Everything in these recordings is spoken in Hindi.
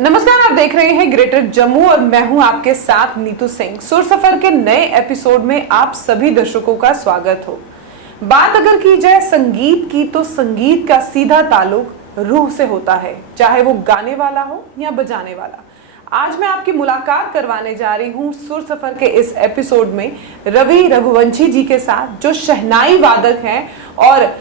नमस्कार, आप देख रहे हैं ग्रेटर जम्मू और मैं हूं आपके साथ नीतू सिंह। सुर सफर के नए एपिसोड में आप सभी दर्शकों का स्वागत हो। बात अगर की जाए संगीत की, तो संगीत का सीधा ताल्लुक रूह से होता है, चाहे वो गाने वाला हो या बजाने वाला। आज मैं आपकी मुलाकात करवाने जा रही हूँ सुर सफर के इस एपिसोड में रवि रघुवंशी जी के साथ, जो शहनाई वादक हैं और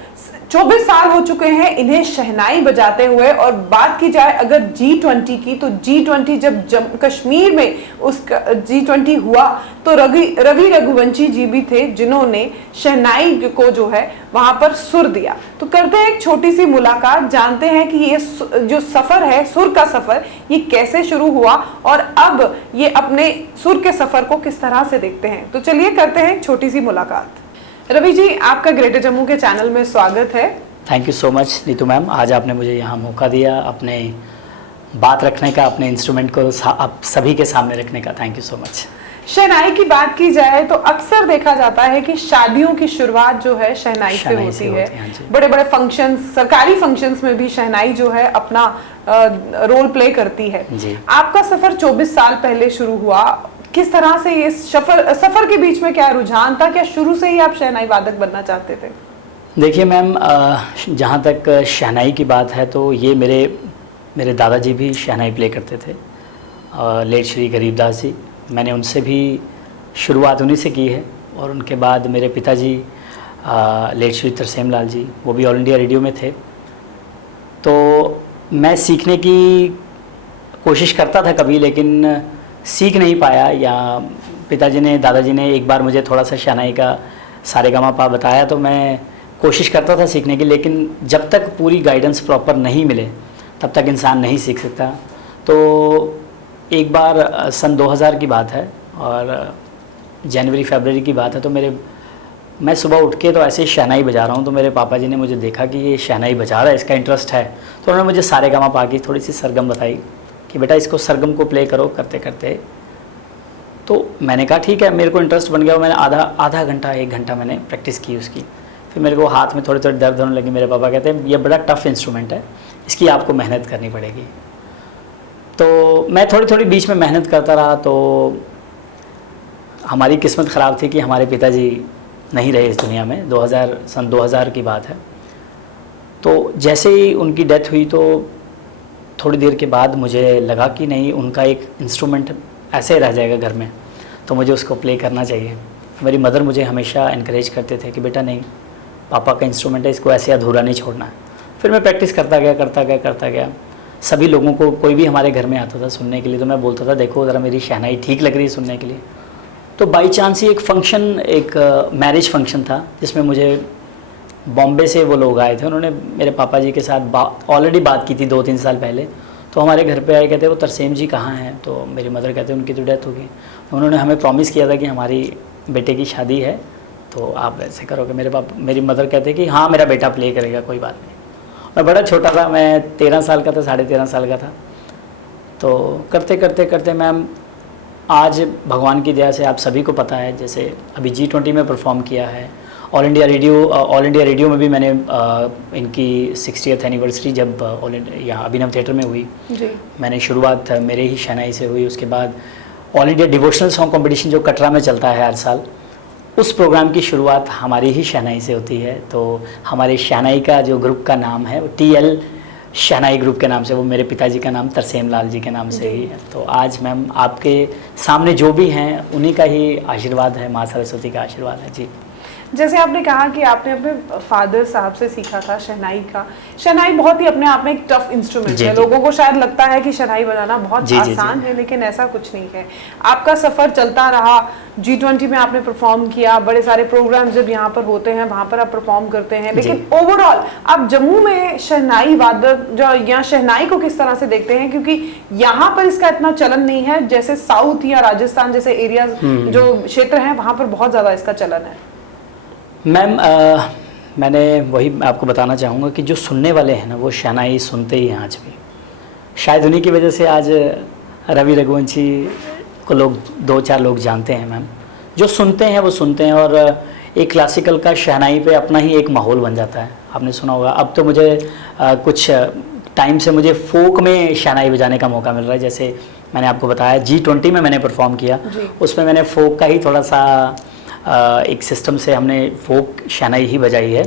24 साल हो चुके हैं इन्हें शहनाई बजाते हुए। और बात की जाए अगर G20 की, तो G20 जब कश्मीर में उस G20 हुआ तो रवि रघुवंशी जी भी थे जिन्होंने शहनाई को जो है वहां पर सुर दिया। तो करते हैं एक छोटी सी मुलाकात, जानते हैं कि ये जो सफर है, सुर का सफर, ये कैसे शुरू हुआ और अब ये अपने सुर के सफर को किस तरह से देखते हैं। तो चलिए करते हैं एक छोटी सी मुलाकात। रवि जी, आपका ग्रेटर जम्मू के चैनल में स्वागत है। Thank you so much Neetu ma'am, आज आपने मुझे यहाँ मौका दिया अपने बात रखने का, अपने इंस्ट्रूमेंट को आप सभी के सामने रखने का। Thank you so much. Shehnai की बात की जाए तो अक्सर देखा जाता है कि शादियों की शुरुआत जो है शहनाई से होती है। बड़े बड़े फंक्शंस, सरकारी फंक्शंस में भी शहनाई जो है अपना रोल प्ले करती है। आपका सफर 24 साल पहले शुरू हुआ, किस तरह से ये सफर के बीच में क्या रुझान था? क्या शुरू से ही आप शहनाई वादक बनना चाहते थे? देखिए मैम, जहाँ तक शहनाई की बात है तो ये मेरे दादाजी भी शहनाई प्ले करते थे, लेट श्री गरीबदास जी। मैंने उनसे भी शुरुआत उन्हीं से की है। और उनके बाद मेरे पिताजी लेट श्री तरसेम लाल जी, वो भी ऑल इंडिया रेडियो में थे। तो मैं सीखने की कोशिश करता था कभी, लेकिन सीख नहीं पाया, या दादाजी ने एक बार मुझे थोड़ा सा शहनाई का सारेगामापा बताया तो मैं कोशिश करता था सीखने की, लेकिन जब तक पूरी गाइडेंस प्रॉपर नहीं मिले तब तक इंसान नहीं सीख सकता। तो एक बार सन 2000 की बात है और जनवरी फरवरी की बात है, तो मैं सुबह उठ के तो ऐसे ही शहनाई बजा रहा हूँ, तो मेरे पापा जी ने मुझे देखा कि ये शहनाई बजा रहा है, इसका इंटरेस्ट है। तो उन्होंने मुझे सारेगामापा की थोड़ी सी सरगम बताई कि बेटा इसको सरगम को प्ले करो करते करते। तो मैंने कहा ठीक है, मेरे को इंटरेस्ट बन गया। मैंने आधा घंटा 1 घंटा मैंने प्रैक्टिस की उसकी। फिर मेरे को हाथ में थोड़ी थोड़ी दर्द होने लगी। मेरे पापा कहते हैं ये बड़ा टफ इंस्ट्रूमेंट है, इसकी आपको मेहनत करनी पड़ेगी। तो मैं थोड़ी थोड़ी बीच में मेहनत करता रहा। तो हमारी किस्मत ख़राब थी कि हमारे पिताजी नहीं रहे इस दुनिया में। सन 2000 की बात है। तो जैसे ही उनकी डेथ हुई तो थोड़ी देर के बाद मुझे लगा कि नहीं, उनका एक इंस्ट्रूमेंट ऐसे रह जाएगा घर में, तो मुझे उसको प्ले करना चाहिए। मेरी मदर मुझे हमेशा इनकरेज करते थे कि बेटा नहीं, पापा का इंस्ट्रूमेंट है, इसको ऐसे अधूरा नहीं छोड़ना है। फिर मैं प्रैक्टिस करता गया। सभी लोगों को, कोई भी हमारे घर में आता था सुनने के लिए, तो मैं बोलता था देखो ज़रा मेरी शहनाई ठीक लग रही है सुनने के लिए। तो बाई चांस ही एक फंक्शन, एक मैरिज फंक्शन था जिसमें मुझे बॉम्बे से वो लोग आए थे। उन्होंने मेरे पापा जी के साथ ऑलरेडी बात की थी 2-3 साल पहले। तो हमारे घर पे आए, कहते वो तरसेम जी कहाँ हैं? तो मेरी मदर कहते उनकी तो डेथ हो गई। उन्होंने हमें प्रॉमिस किया था कि हमारी बेटे की शादी है तो आप ऐसे करोगे। मेरी मदर कहते कि हाँ मेरा बेटा प्ले करेगा, कोई बात नहीं। मैं बड़ा छोटा था, मैं 13 साल का था, 13.5 साल का था। तो करते मैम, आज भगवान की दया से आप सभी को पता है, जैसे अभी G20 में परफॉर्म किया है, ऑल इंडिया रेडियो में भी मैंने इनकी 60th एनिवर्सरी जब यहाँ अभिनव थिएटर में हुई जी। मैंने शुरुआत मेरे ही शहनाई से हुई। उसके बाद all India devotional song competition जो कटरा में चलता है हर साल, उस प्रोग्राम की शुरुआत हमारी ही शहनाई से होती है। तो हमारे शहनाई का जो ग्रुप का नाम है वो TL शहनाई ग्रुप के नाम से, वो मेरे पिताजी का नाम तरसेम लाल जी के नाम से ही है। तो आज मैम आपके सामने जो भी हैं उन्हीं का ही आशीर्वाद है, माँ सरस्वती का आशीर्वाद है जी। जैसे आपने कहा कि आपने अपने फादर साहब से सीखा था शहनाई का। शहनाई बहुत ही अपने आप में एक टफ इंस्ट्रूमेंट है। लोगों को शायद लगता है कि शहनाई बजाना बहुत आसान है, लेकिन ऐसा कुछ नहीं है। आपका सफर चलता रहा, G20 में आपने परफॉर्म किया, बड़े सारे प्रोग्राम जब यहाँ पर होते हैं वहां पर आप परफॉर्म करते हैं, लेकिन ओवरऑल आप जम्मू में शहनाई वादक या शहनाई को किस तरह से देखते हैं? क्योंकि यहाँ पर इसका इतना चलन नहीं है, जैसे साउथ या राजस्थान जैसे एरिया जो क्षेत्र है वहां पर बहुत ज्यादा इसका चलन है। मैम मैंने वही आपको बताना चाहूँगा कि जो सुनने वाले हैं ना, वो शहनाई सुनते ही हैं आज भी। शायद उन्हीं की वजह से आज रवि रघुवंशी को 2-4 लोग जानते हैं मैम। जो सुनते हैं वो सुनते हैं, और एक क्लासिकल का शहनाई पे अपना ही एक माहौल बन जाता है। आपने सुना होगा, अब तो मुझे कुछ टाइम से मुझे फोक में शहनाई बजाने का मौका मिल रहा है। जैसे मैंने आपको बताया G20 में मैंने परफॉर्म किया, उसमें मैंने फोक का ही थोड़ा सा एक सिस्टम से हमने फोक शहनाई ही बजाई है।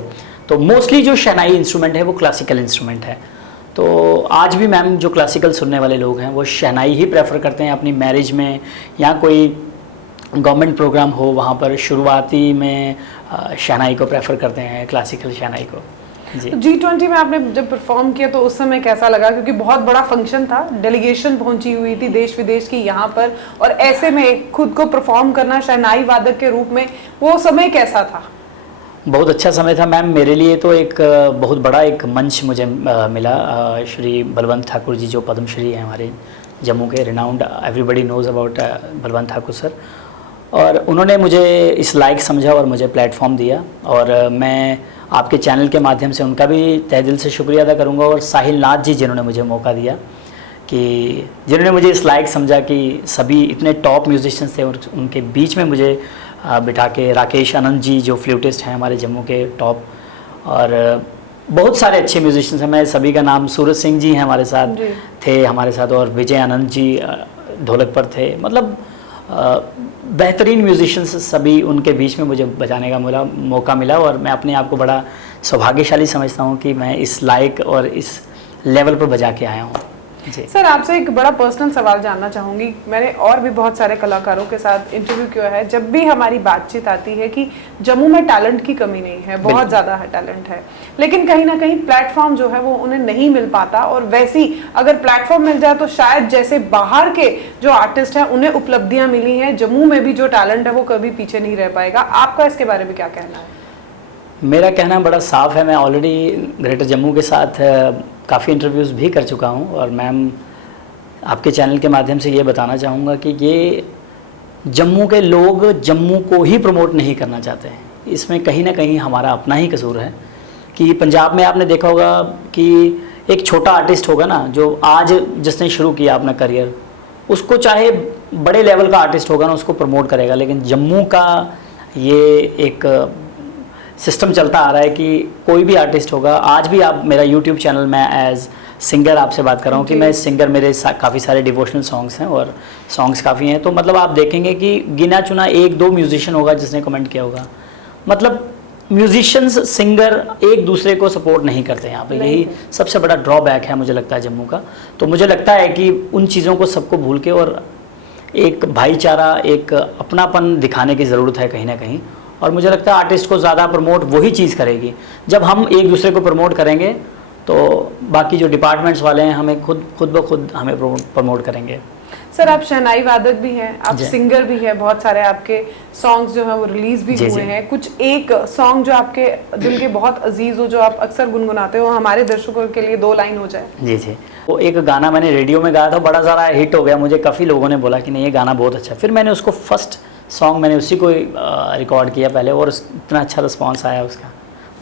तो मोस्टली जो शहनाई इंस्ट्रूमेंट है वो क्लासिकल इंस्ट्रूमेंट है। तो आज भी मैम जो क्लासिकल सुनने वाले लोग हैं वो शहनाई ही प्रेफर करते हैं अपनी मैरिज में, या कोई गवर्नमेंट प्रोग्राम हो वहाँ पर शुरुआती में शहनाई को प्रेफर करते हैं, क्लासिकल शहनाई को। जी। तो G20 में आपने जब परफॉर्म किया तो उस समय कैसा लगा, क्योंकि बहुत बड़ा फंक्शन था, डेलीगेशन पहुंची हुई थी देश विदेश की यहाँ पर, और ऐसे में खुद को परफॉर्म करना शहनाई वादक के रूप में, वो समय कैसा था? बहुत अच्छा समय था मैम मेरे लिए। तो एक बहुत बड़ा एक मंच मुझे मिला। श्री बलवंत ठाकुर जी जो पद्मश्री हैं हमारे जम्मू के, renowned, everybody knows about Balwant Thakur sir, और उन्होंने मुझे इस लायक समझा और मुझे प्लेटफॉर्म दिया। और मैं आपके चैनल के माध्यम से उनका भी तहे दिल से शुक्रिया अदा करूंगा, और साहिल नाथ जी जिन्होंने मुझे मौका दिया, कि जिन्होंने मुझे इस लायक समझा कि सभी इतने टॉप म्यूजिशियंस थे और उनके बीच में मुझे बिठा के, राकेश आनंद जी जो फ्लूटिस्ट हैं हमारे जम्मू के टॉप, और बहुत सारे अच्छे म्यूजिशियंस हैं, मैं सभी का नाम, सूरज सिंह जी हैं हमारे साथ थे हमारे साथ, और विजय आनंद जी ढोलक पर थे। मतलब बेहतरीन म्यूजिशियंस सभी, उनके बीच में मुझे बजाने का मौका मिला, और मैं अपने आप को बड़ा सौभाग्यशाली समझता हूँ कि मैं इस लायक और इस लेवल पर बजा के आया हूँ। जी सर, आपसे एक बड़ा पर्सनल सवाल जानना चाहूँगी। मैंने और भी बहुत सारे कलाकारों के साथ इंटरव्यू किया है, जब भी हमारी बातचीत आती है कि जम्मू में टैलेंट की कमी नहीं है, बहुत ज़्यादा है टैलेंट है, लेकिन कहीं ना कहीं प्लेटफॉर्म जो है वो उन्हें नहीं मिल पाता, और वैसी अगर प्लेटफॉर्म मिल जाए तो शायद जैसे बाहर के जो आर्टिस्ट हैं उन्हें उपलब्धियाँ मिली हैं, जम्मू में भी जो टैलेंट है वो कभी पीछे नहीं रह पाएगा। आपका इसके बारे में क्या कहना है? मेरा कहना बड़ा साफ है। मैं ऑलरेडी ग्रेटर जम्मू के साथ काफ़ी इंटरव्यूज़ भी कर चुका हूं, और मैम आपके चैनल के माध्यम से ये बताना चाहूँगा कि ये जम्मू के लोग जम्मू को ही प्रमोट नहीं करना चाहते हैं। इसमें कहीं ना कहीं हमारा अपना ही कसूर है कि पंजाब में आपने देखा होगा कि एक छोटा आर्टिस्ट होगा ना, जो आज जिसने शुरू किया अपना करियर, उसको चाहे बड़े लेवल का आर्टिस्ट होगा ना उसको प्रमोट करेगा। लेकिन जम्मू का ये एक सिस्टम चलता आ रहा है कि कोई भी आर्टिस्ट होगा, आज भी आप मेरा यूट्यूब चैनल, मैं एज सिंगर आपसे बात कर रहा हूँ कि मैं सिंगर, मेरे काफ़ी सारे डिवोशनल सॉन्ग्स हैं और सॉन्ग्स काफ़ी हैं, तो मतलब आप देखेंगे कि गिना चुना एक दो म्यूजिशियन होगा जिसने कमेंट किया होगा। मतलब म्यूजिशियंस, सिंगर एक दूसरे को सपोर्ट नहीं करते यहाँ पे, यही सबसे बड़ा ड्रॉबैक है मुझे लगता है जम्मू का। तो मुझे लगता है कि उन चीज़ों को सबको भूल के और एक भाईचारा, एक अपनापन दिखाने की ज़रूरत है कहीं ना कहीं। और मुझे लगता है आर्टिस्ट को ज़्यादा प्रमोट वही चीज़ करेगी, जब हम एक दूसरे को प्रमोट करेंगे तो बाकी जो डिपार्टमेंट्स वाले हैं हमें खुद ब खुद हमें प्रमोट करेंगे। सर, आप शहनाई वादक भी हैं, आप सिंगर भी हैं, बहुत सारे आपके सॉन्ग्स जो हैं वो रिलीज भी हुए हैं। कुछ एक सॉन्ग जो आपके दिल के बहुत अजीज हो, जो आप अक्सर गुनगुनाते हो, हमारे दर्शकों के लिए 2 लाइन हो जाए। जी जी, वो एक गाना मैंने रेडियो में गाया था, बड़ा सारा हिट हो गया, मुझे काफ़ी लोगों ने बोला कि नहीं ये गाना बहुत अच्छा। फिर मैंने उसको फर्स्ट सॉन्ग मैंने उसी को रिकॉर्ड किया पहले, और इतना अच्छा रिस्पॉन्स आया उसका,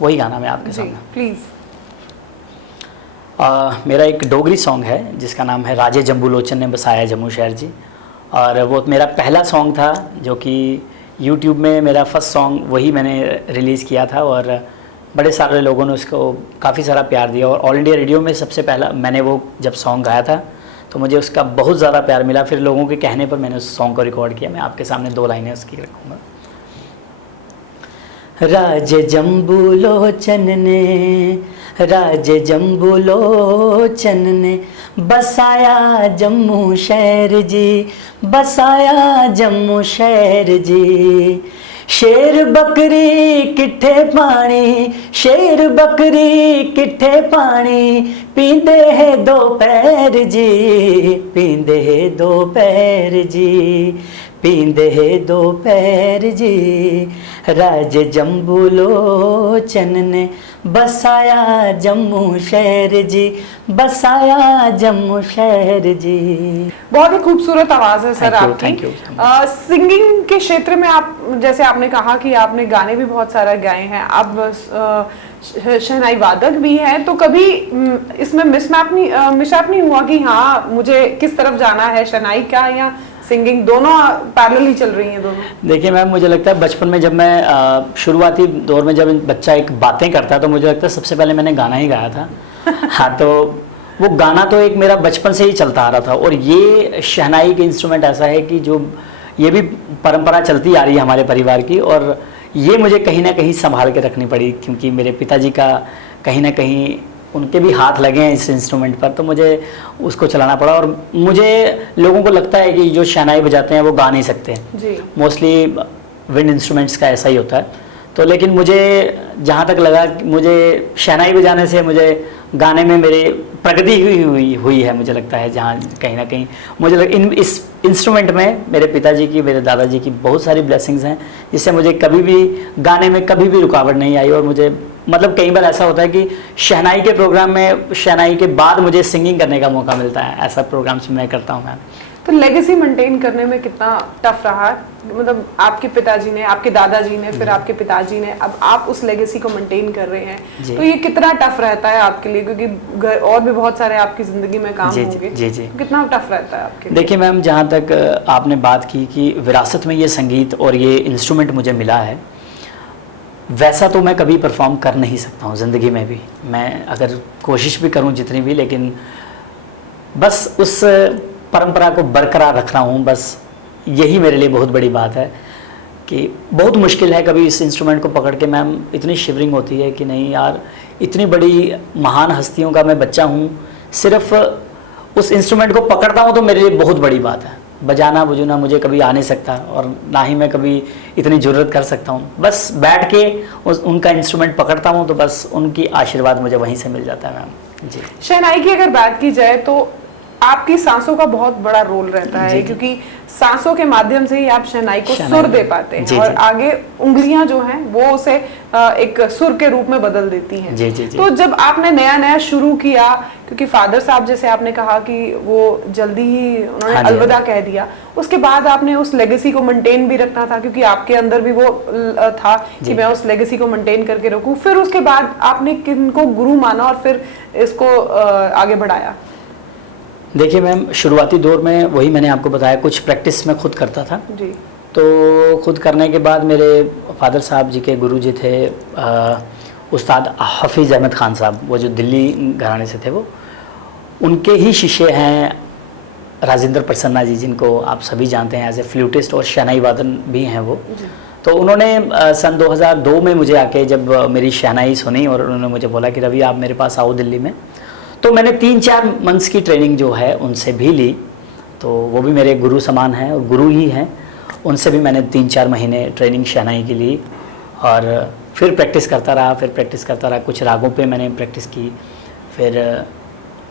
वही गाना मैं आपके सामने। प्लीज़। मेरा एक डोगरी सॉन्ग है जिसका नाम है राजे जम्बू लोचन ने बसाया जम्मू शहर जी, और वो मेरा पहला सॉन्ग था जो कि यूट्यूब में मेरा फर्स्ट सॉन्ग वही मैंने रिलीज़ किया था, और बड़े सारे लोगों ने उसको काफ़ी सारा प्यार दिया। और ऑल इंडिया रेडियो में सबसे पहला मैंने वो जब सॉन्ग गाया था तो मुझे उसका बहुत ज़्यादा प्यार मिला। फिर लोगों के कहने पर मैंने उस सॉन्ग को रिकॉर्ड किया। मैं आपके सामने 2 लाइनें उसकी रखूँगा। राजे जम्बू लोचन ने, राजे जम्बू लोचन ने बसाया जम्मू शहर जी, बसाया जम्मू शहर जी। शेर बकरी किट्ठे पानी, शेर बकरी किट्ठे पानी, पींदे है 2 पैर जी, पींदे है 2 पैर जी, पींदे है 2 पैर जी। राजे जम्बू लोचन ने बसाया जम्मू शहर जी, बसाया जम्मू शहर जी। बहुत ही खूबसूरत आवाज़ है सर आपकी। Thank you. सिंगिंग के क्षेत्र में आप, जैसे आपने कहा कि आपने गाने भी बहुत सारे गाए हैं, आप शहनाई वादक भी हैं, तो कभी इसमें मिसमैप नहीं हुआ कि हाँ मुझे किस तरफ जाना है, शहनाई का या सिंगिंग, दोनों पैरेलल ही चल रही हैं दोनों? देखिए मैम, मुझे लगता है बचपन में जब मैं शुरुआती दौर में जब बच्चा एक बातें करता है तो मुझे लगता है सबसे पहले मैंने गाना ही गाया था। हाँ, तो वो गाना तो एक मेरा बचपन से ही चलता आ रहा था। और ये शहनाई के इंस्ट्रूमेंट ऐसा है कि जो ये भी परंपरा चलती आ रही है हमारे परिवार की, और ये मुझे कहीं ना कहीं संभाल के रखनी पड़ी, क्योंकि मेरे पिताजी का कहीं ना कहीं उनके भी हाथ लगे हैं इस इंस्ट्रूमेंट पर, तो मुझे उसको चलाना पड़ा। और मुझे लोगों को लगता है कि जो शहनाई बजाते हैं वो गा नहीं सकते हैं, मोस्टली विंड इंस्ट्रूमेंट्स का ऐसा ही होता है। तो लेकिन मुझे जहाँ तक लगा कि मुझे शहनाई बजाने से मुझे गाने में मेरे प्रगति हुई है, मुझे लगता है। जहाँ कहीं ना कहीं मुझे इस इंस्ट्रूमेंट में मेरे पिताजी की, मेरे दादाजी की बहुत सारी ब्लेसिंग्स हैं, जिससे मुझे कभी भी गाने में कभी भी रुकावट नहीं आई। और मुझे मतलब कई बार ऐसा होता है कि शहनाई के प्रोग्राम में, शहनाई के बाद मुझे सिंगिंग करने का मौका मिलता है, ऐसा प्रोग्राम्स मैं करता हूँ। मैं तो लेगेसी मेंटेन करने में कितना टफ रहा? मतलब आपके पिताजी ने, आपके दादाजी ने, फिर आपके पिताजी ने, अब आप उस लेगेसी को मेंटेन कर रहे हैं, तो ये कितना टफ रहता है आपके लिए? क्योंकि घर और भी बहुत सारे आपकी जिंदगी में काम होंगे। जी। कितना टफ रहता है आपके लिए? देखिए मैम, जहाँ तक आपने बात की कि विरासत में ये संगीत और ये इंस्ट्रूमेंट मुझे मिला है, वैसा तो मैं कभी परफॉर्म कर नहीं सकता हूँ ज़िंदगी में भी, मैं अगर कोशिश भी करूँ जितनी भी, लेकिन बस उस परंपरा को बरकरार रख रहा हूँ, बस यही मेरे लिए बहुत बड़ी बात है। कि बहुत मुश्किल है कभी इस इंस्ट्रूमेंट को पकड़ के, मैम इतनी शिवरिंग होती है कि नहीं यार, इतनी बड़ी महान हस्तियों का मैं बच्चा हूँ, सिर्फ उस इंस्ट्रूमेंट को पकड़ता हूँ तो मेरे लिए बहुत बड़ी बात है। बजाना बुझना मुझे कभी आ नहीं सकता, और ना ही मैं कभी इतनी ज़रूरत कर सकता हूँ। बस बैठ के उनका इंस्ट्रूमेंट पकड़ता हूँ तो बस उनकी आशीर्वाद मुझे वहीं से मिल जाता है मैम। जी। शहनाई की अगर बात की जाए तो आपकी सांसों का बहुत बड़ा रोल रहता है, क्योंकि सांसों के माध्यम से ही आप शहनाई को सुर दे पाते हैं, और आगे उंगलियां जो हैं वो उसे एक सुर के रूप में बदल देती हैं। जी। तो जब आपने नया नया शुरू किया, क्योंकि फादर साहब जैसे आपने कहा कि वो जल्दी ही उन्होंने अलविदा कह दिया, उसके बाद आपने उस लेगेसी को मेंटेन भी रखना था, क्योंकि आपके अंदर भी वो था कि मैं उस लेगेसी को मेंटेन करके रखूं। फिर उसके बाद आपने किनको गुरु माना और फिर इसको आगे बढ़ाया? देखिए मैम, शुरुआती दौर में वही मैंने आपको बताया, कुछ प्रैक्टिस मैं खुद करता था जी। तो खुद करने के बाद मेरे फादर साहब जी के गुरुजी थे उस्ताद हफीज़ अहमद ख़ान साहब, वो जो दिल्ली घराने से थे, वो उनके ही शिष्य हैं राजेंद्र प्रसन्ना जी, जिनको आप सभी जानते हैं एज ए फ्लूटिस्ट और शहनाई वादन भी हैं वो। तो उन्होंने सन 2002 में मुझे आके जब मेरी शहनाई सुनी और उन्होंने मुझे बोला कि रवि आप मेरे पास आओ दिल्ली में, तो मैंने 3-4 मंथ्स की ट्रेनिंग जो है उनसे भी ली। तो वो भी मेरे गुरु समान हैं और गुरु ही हैं, उनसे भी मैंने 3-4 महीने ट्रेनिंग शहनाई की ली, और फिर प्रैक्टिस करता रहा। कुछ रागों पे मैंने प्रैक्टिस की, फिर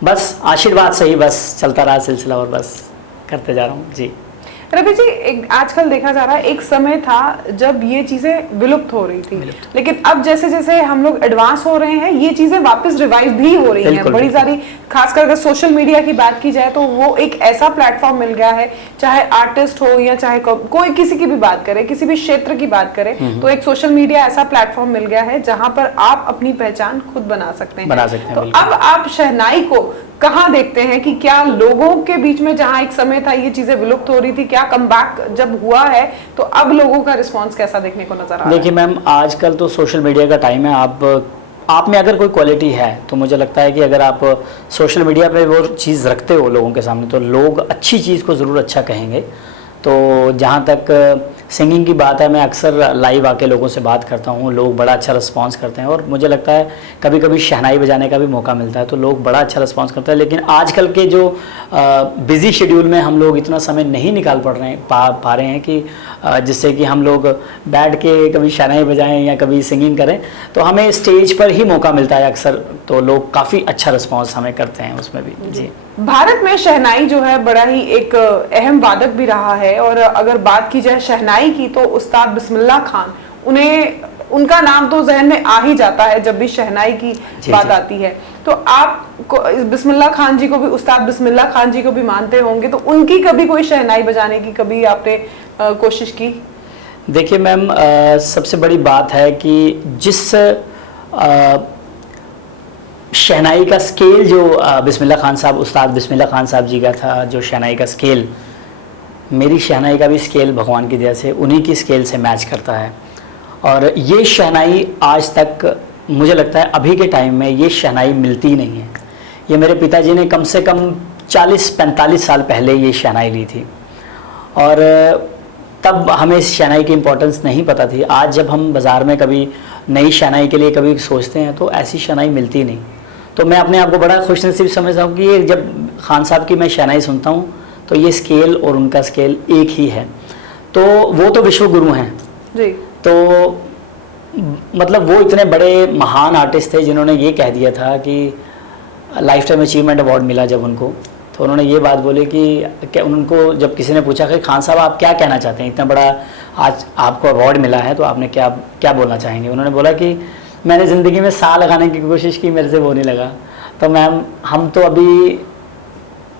बस आशीर्वाद से ही बस चलता रहा सिलसिला, और बस करते जा रहा हूँ। जी रवि जी, आजकल देखा जा रहा है, एक समय था जब ये चीजें विलुप्त हो रही थी, लेकिन अब जैसे जैसे हम लोग एडवांस हो रहे हैं, ये चीजें वापस रिवाइव भी हो रही हैं बड़ी सारी। खासकर अगर सोशल मीडिया की बात की जाए तो वो एक ऐसा प्लेटफॉर्म मिल गया है, चाहे आर्टिस्ट हो या चाहे कोई किसी की भी बात करे, किसी भी क्षेत्र की बात करे, तो एक सोशल मीडिया ऐसा प्लेटफॉर्म मिल गया है जहां पर आप अपनी पहचान खुद बना सकते हैं। तो अब आप शहनाई को कहाँ देखते हैं कि क्या लोगों के बीच में, जहाँ एक समय था ये चीजें विलुप्त हो रही थी, क्या कमबैक जब हुआ है तो अब लोगों का रिस्पांस कैसा देखने को नजर आ रहा है? देखिए मैम, आजकल तो सोशल मीडिया का टाइम है। आप में अगर कोई क्वालिटी है तो मुझे लगता है कि अगर आप सोशल मीडिया पे वो चीज़ रखते हो लोगों के सामने, तो लोग अच्छी चीज़ को ज़रूर अच्छा कहेंगे। तो जहाँ तक सिंगिंग की बात है, मैं अक्सर लाइव आके लोगों से बात करता हूँ, लोग बड़ा अच्छा रिस्पांस करते हैं, और मुझे लगता है कभी कभी शहनाई बजाने का भी मौका मिलता है तो लोग बड़ा अच्छा रिस्पांस करते हैं। लेकिन आजकल के जो बिज़ी शेड्यूल में हम लोग इतना समय नहीं निकाल पा रहे हैं कि जिससे कि हम लोग बैठ के कभी शहनाई बजाएं या कभी सिंगिंग करें, तो हमें स्टेज पर ही मौका मिलता है अक्सर, तो लोग काफ़ी अच्छा रिस्पॉन्स हमें करते हैं उसमें भी। जी, भारत में शहनाई जो है बड़ा ही एक अहम वादक भी रहा है, और अगर बात की जाए शहनाई की तो उस्ताद बिस्मिल्लाह खान, उनका नाम तो जहन में आ ही जाता है जब भी शहनाई की बात आती है। तो आप बिस्मिल्लाह खान जी को भी, उस्ताद बिस्मिल्लाह खान जी को भी मानते होंगे, तो उनकी कभी कोई शहनाई बजाने की कभी आपने कोशिश की? देखिए मैम, सबसे बड़ी बात है कि जिस शहनाई का स्केल जो बिस्मिल्लाह खान साहब, उस्ताद बिस्मिल्लाह खान साहब जी का था, जो शहनाई का स्केल, मेरी शहनाई का भी स्केल भगवान की दया से उन्हीं की स्केल से मैच करता है। और ये शहनाई आज तक मुझे लगता है अभी के टाइम में ये शहनाई मिलती ही नहीं है। ये मेरे पिताजी ने कम से कम 40-45 साल पहले ये शहनाई ली थी, और तब हमें इस शहनाई की इम्पोर्टेंस नहीं पता थी। आज जब हम बाज़ार में कभी नई शहनाई के लिए कभी सोचते हैं तो ऐसी शहनाई मिलती नहीं। तो मैं अपने आप को बड़ा खुशनसीब समझता हूँ कि ये जब खान साहब की मैं शहनाई सुनता हूँ तो ये स्केल और उनका स्केल एक ही है। तो वो तो विश्व गुरु हैं जी। तो मतलब वो इतने बड़े महान आर्टिस्ट थे जिन्होंने ये कह दिया था कि लाइफ टाइम अचीवमेंट अवार्ड मिला जब उनको, तो उन्होंने ये बात बोली कि उनको जब किसी ने पूछा कि खान साहब आप क्या कहना चाहते हैं, इतना बड़ा आज आपको अवार्ड मिला है तो आपने क्या क्या बोलना चाहेंगे। उन्होंने बोला कि मैंने ज़िंदगी में सा लगाने की कोशिश की, मेरे से वो नहीं लगा। तो मैम हम तो अभी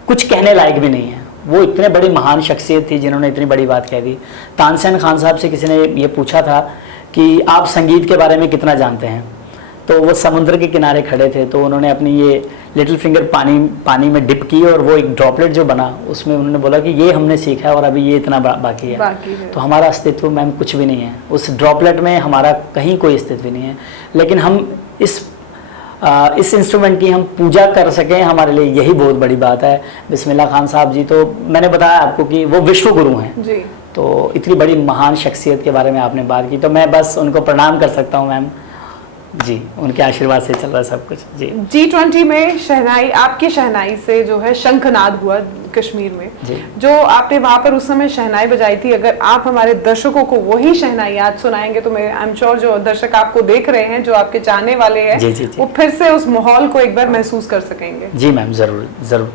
कुछ कहने लायक भी नहीं है। वो इतने बड़ी महान शख्सियत थी जिन्होंने इतनी बड़ी बात कह दी। तानसेन खान साहब से किसी ने ये पूछा था कि आप संगीत के बारे में कितना जानते हैं, तो वो समुद्र के किनारे खड़े थे, तो उन्होंने अपनी ये लिटिल फिंगर पानी में डिप की और वो एक ड्रॉपलेट जो बना उसमें उन्होंने बोला कि ये हमने सीखा है और अभी ये इतना बाकी है। तो हमारा अस्तित्व मैम कुछ भी नहीं है, उस ड्रॉपलेट में हमारा कहीं कोई अस्तित्व नहीं है, लेकिन हम इस इंस्ट्रूमेंट की हम पूजा कर सकें, हमारे लिए यही बहुत बड़ी बात है। बिस्मिल्लाह खान साहब जी, तो मैंने बताया आपको कि वो विश्व गुरु हैं जी। तो इतनी बड़ी महान शख्सियत के बारे में आपने बात की, तो मैं बस उनको प्रणाम कर सकता हूँ मैम जी, उनके आशीर्वाद से चल रहा है सब कुछ जी। G20 में शहनाई, आपकी शहनाई से जो है शंखनाद हुआ कश्मीर में जी। जो आपने वहां पर उस समय शहनाई बजाई थी, अगर आप हमारे दर्शकों को वही शहनाई आज सुनाएंगे तो मैं आई एम श्योर जो दर्शक आपको देख रहे हैं, जो आपके चाहने वाले हैं, जी, जी, जी। वो फिर से उस माहौल को एक बार महसूस कर सकेंगे। जी मैम, जरूर जरूर।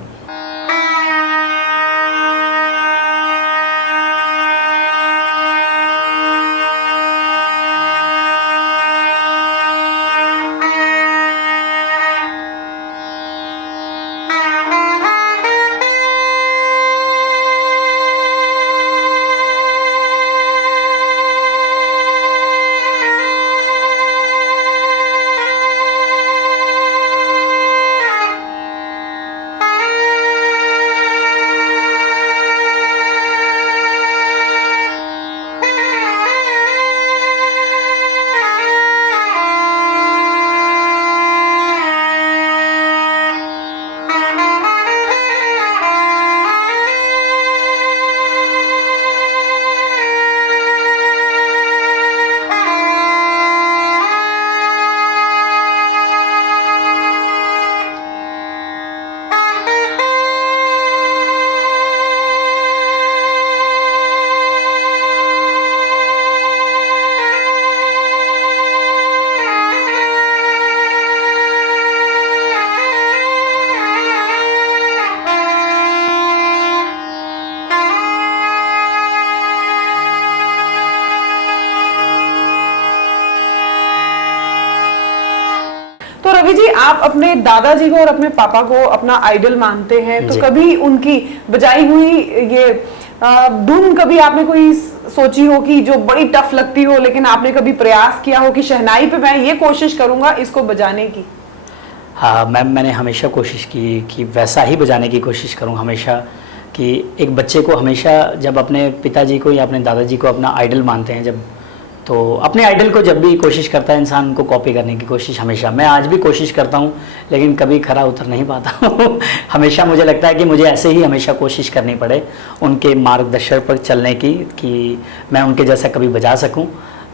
तो रवि जी, आप अपने दादाजी को और अपने पापा को अपना आइडल मानते हैं, तो जी। कभी उनकी बजाई हुई ये धुन कभी आपने कोई सोची हो कि जो बड़ी टफ लगती हो, लेकिन आपने कभी प्रयास किया हो कि शहनाई पे मैं ये कोशिश करूंगा इसको बजाने की? हाँ मैम, मैंने हमेशा कोशिश की कि वैसा ही बजाने की कोशिश करूँ हमेशा, कि एक बच्चे को हमेशा जब अपने पिताजी को या अपने दादाजी को अपना आइडल मानते हैं जब, तो अपने आइडल को जब भी कोशिश करता है इंसान को कॉपी करने की कोशिश, हमेशा मैं आज भी कोशिश करता हूँ लेकिन कभी खरा उतर नहीं पाता हूँ। हमेशा मुझे लगता है कि मुझे ऐसे ही हमेशा कोशिश करनी पड़े उनके मार्गदर्शन पर चलने की, कि मैं उनके जैसा कभी बजा सकूँ।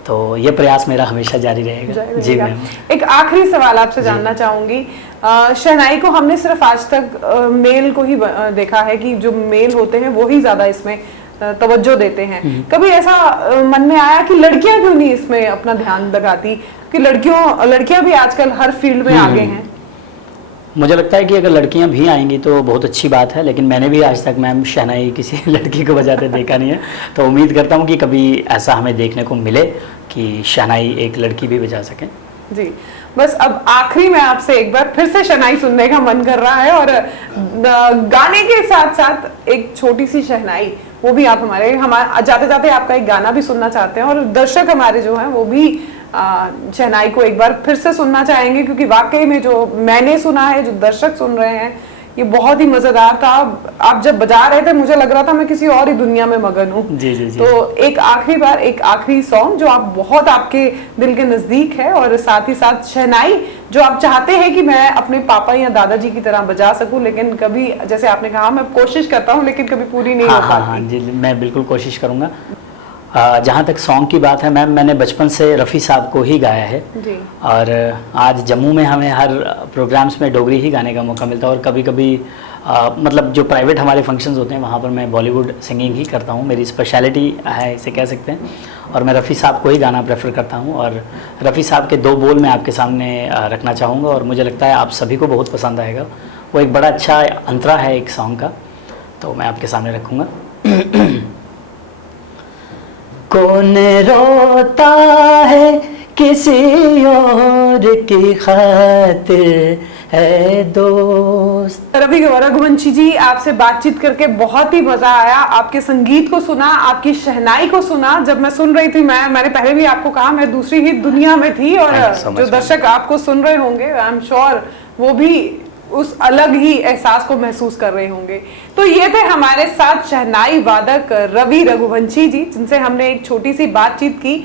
तो ये प्रयास मेरा हमेशा जारी रहेगा। जी मैम। एक आखिरी सवाल आपसे जानना चाहूंगी, शहनाई को हमने सिर्फ आज तक मेल को ही देखा है कि जो मेल होते हैं वो ही ज्यादा इसमें तवज्जो देते हैं। कभी ऐसा मन में आया कि लड़कियां क्यों नहीं इसमें अपना ध्यान लगाती, कि लड़कियां भी आजकल हर फील्ड में आगे हैं? मुझे लगता है कि अगर लड़कियां भी आएंगी तो बहुत अच्छी बात है, लेकिन मैंने भी आज तक मैम शहनाई किसी लड़की को बजाते देखा नहीं है। तो उम्मीद करता हूं कि कभी ऐसा हमें देखने को मिले कि शहनाई एक लड़की भी बजा सके। जी बस अब आखिरी में आपसे एक बार फिर से शहनाई सुनने का मन कर रहा है, और गाने के साथ साथ एक छोटी सी शहनाई वो भी आप हमारे जाते जाते आपका एक गाना भी सुनना चाहते हैं, और दर्शक हमारे जो हैं वो भी शहनाई को एक बार फिर से सुनना चाहेंगे, क्योंकि वाकई में जो मैंने सुना है, जो दर्शक सुन रहे हैं, ये बहुत ही मजेदार था। आप जब बजा रहे थे मुझे लग रहा था मैं किसी और ही दुनिया में मगन हूँ। जी जी जी। तो एक आखिरी बार एक आखिरी सॉन्ग जो आप बहुत आपके दिल के नजदीक है, और साथ ही साथ शहनाई जो आप चाहते हैं कि मैं अपने पापा या दादाजी की तरह बजा सकूं, लेकिन कभी, जैसे आपने कहा, मैं कोशिश करता हूं लेकिन कभी पूरी नहीं हो पाती। हाँ जी, मैं बिल्कुल कोशिश करूँगा। जहाँ तक सॉन्ग की बात है मैम, मैंने बचपन से रफ़ी साहब को ही गाया है जी। और आज जम्मू में हमें हर प्रोग्राम्स में डोगरी ही गाने का मौका मिलता है, और कभी कभी मतलब जो प्राइवेट हमारे फंक्शंस होते हैं वहाँ पर मैं बॉलीवुड सिंगिंग ही करता हूँ, मेरी स्पेशलिटी है इसे कह सकते हैं। और मैं रफ़ी साहब को ही गाना प्रेफर करता हूँ, और रफ़ी साहब के 2 बोल मैं आपके सामने रखना चाहूँगा, और मुझे लगता है आप सभी को बहुत पसंद आएगा। वो एक बड़ा अच्छा अंतरा है एक सॉन्ग का, तो मैं आपके सामने रखूँगा। कौन रोता है किसी और की खातिर है दोस्त। रवि रघुवंशी जी, आपसे बातचीत करके बहुत ही मजा आया। आपके संगीत को सुना, आपकी शहनाई को सुना। जब मैं सुन रही थी, मैंने पहले भी आपको कहा, मैं दूसरी ही दुनिया में थी, और जो दर्शक आपको सुन रहे होंगे, आई एम श्योर वो भी उस अलग ही एहसास को महसूस कर रहे होंगे। तो ये थे हमारे साथ शहनाई वादक रवि रघुवंशी जी, जिनसे हमने एक छोटी सी बातचीत की।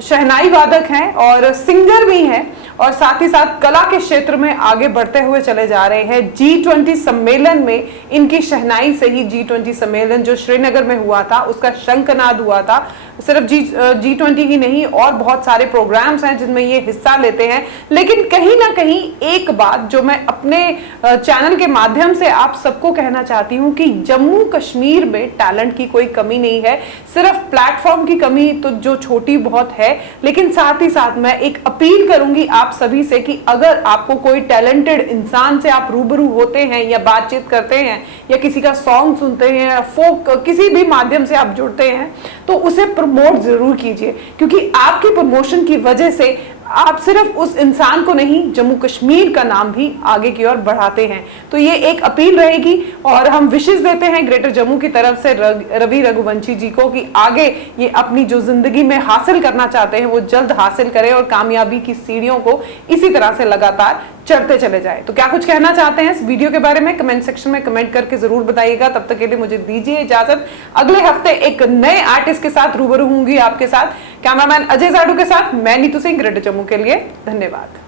शहनाई वादक हैं और सिंगर भी हैं, और साथ ही साथ कला के क्षेत्र में आगे बढ़ते हुए चले जा रहे हैं। G20 सम्मेलन में इनकी शहनाई से ही, G20 सम्मेलन जो श्रीनगर में हुआ था उसका शंखनाद हुआ था। सिर्फ G20 ही नहीं, और बहुत सारे प्रोग्राम्स हैं जिनमें ये हिस्सा लेते हैं। लेकिन कहीं ना कहीं एक बात जो मैं अपने चैनल के माध्यम से आप सबको कहना चाहती हूँ कि जम्मू कश्मीर में टैलेंट की कोई कमी नहीं है, सिर्फ प्लेटफॉर्म की कमी तो जो छोटी बहुत है। लेकिन साथ ही साथ मैं एक अपील करूंगी आप सभी से कि अगर आपको कोई टैलेंटेड इंसान से आप रूबरू होते हैं या बातचीत करते हैं या किसी का सॉन्ग सुनते हैं या फोक किसी भी माध्यम से आप जुड़ते हैं, तो उसे प्रमोट जरूर कीजिए, क्योंकि आपकी प्रमोशन की वजह से आप सिर्फ उस इंसान को नहीं, जम्मू कश्मीर का नाम भी आगे की ओर बढ़ाते हैं। तो ये एक अपील रहेगी, और हम विशेष देते हैं ग्रेटर जम्मू की तरफ से रवि रघुवंशी जी को कि आगे ये अपनी जो जिंदगी में हासिल करना चाहते हैं वो जल्द हासिल करें, और कामयाबी की सीढ़ियों को इसी तरह से लगातार चढ़ते चले जाए। तो क्या कुछ कहना चाहते हैं इस वीडियो के बारे में, कमेंट सेक्शन में कमेंट करके जरूर बताइएगा। तब तक के लिए मुझे दीजिए इजाजत। अगले हफ्ते एक नए आर्टिस्ट के साथ रूबरू होंगी आपके साथ। कैमरामैन अजय जाडू के साथ मैं नीतू सिंह, ग्रेटर जम्मू के लिए धन्यवाद।